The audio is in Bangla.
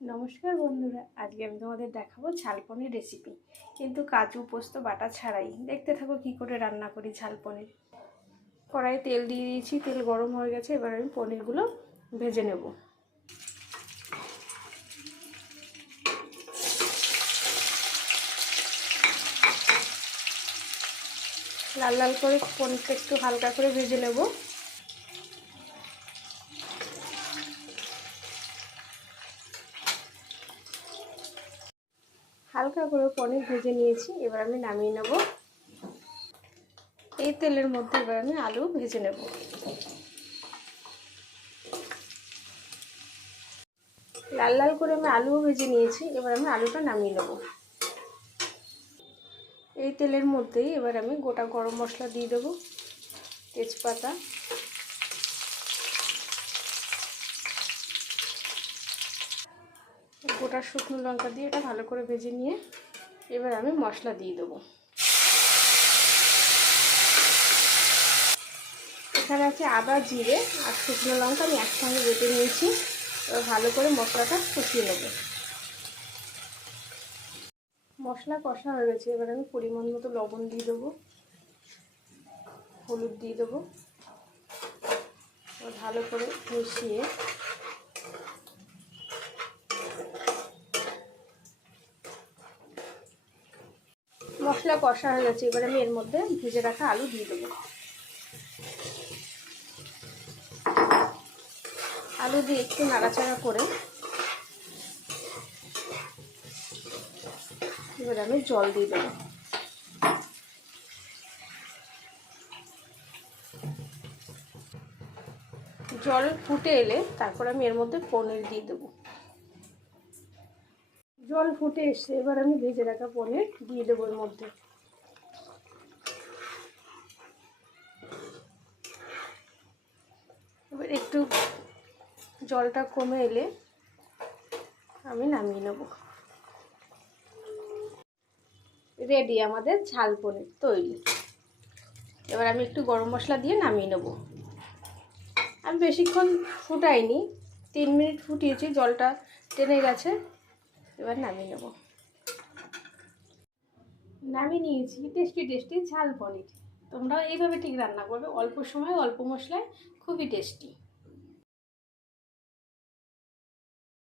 নমস্কার বন্ধুরা, আজকে আমি তোমাদের দেখাবো ঝাল পনির রেসিপি, কিন্তু কাজু পোস্ত বাটা ছাড়াই। দেখতে থাকো কি করে রান্না করি ঝাল পনির। কড়াই তেল দিয়ে দিয়েছি, তেল গরম হয়ে গেছে। এবার আমি পনিরগুলো ভেজে নেব। লাল লাল করে পনিরটা একটু হালকা করে ভেজে নেব। হালকা করে পনির ভেজে নিয়েছি, এবার আমি নামিয়ে নেব। এই তেলের মধ্যে এবার আমি আলু ভেজে নেব। লাল লাল করে আমি আলুও ভেজে নিয়েছি, এবার আমি আলুটা নামিয়ে নেব। এই তেলের মধ্যেই এবার আমি গোটা গরম মশলা দিয়ে দেবো, তেজপাতা, গোটা শুকনো লঙ্কা দিয়ে এটা ভালো করে ভেজে নিয়ে এবার আমি মশলা দিয়ে দেবো। এখানে আছে আদা, জিরে আর শুকনো লঙ্কা আমি একসঙ্গে বেটে নিয়েছি। এবার ভালো করে মশলাটা কষিয়ে নেব। মশলা কষা হয়ে গেছে, এবার আমি পরিমাণ মতো লবণ দিয়ে দেবো, হলুদ দিয়ে দেবো। ভালো করে মিশিয়ে মশলা কষা হয়ে গেছে, এবার আমি এর মধ্যে ভেজে রাখা আলু দিয়ে দেবো। আলু দিয়ে একটু নাড়াচাড়া করে এবার আমি জল দিয়ে দেবো। জল ফুটে এলে তারপর আমি এর মধ্যে পনির দিয়ে দেবো। জল ফুটে এসে এবার আমি ভেজে রাখা পনির দিয়ে দেবো এর মধ্যে। এবার একটু জলটা কমে এলে আমি নামিয়ে নেব। রেডি আমাদের ঝাল পনির তৈরি। এবার আমি একটু গরম মশলা দিয়ে নামিয়ে নেব। আমি বেশিক্ষণ ফুটাইনি, 3 মিনিট ফুটিয়েছি, জলটা টেনে গেছে। এবার নামিয়ে নেব। নামিয়ে নিয়েছি টেস্টি টেস্টি ঝাল পনির। তোমরাও এইভাবে ঠিক রান্না করবে, অল্প সময় অল্প মশলায়, খুবই টেস্টি।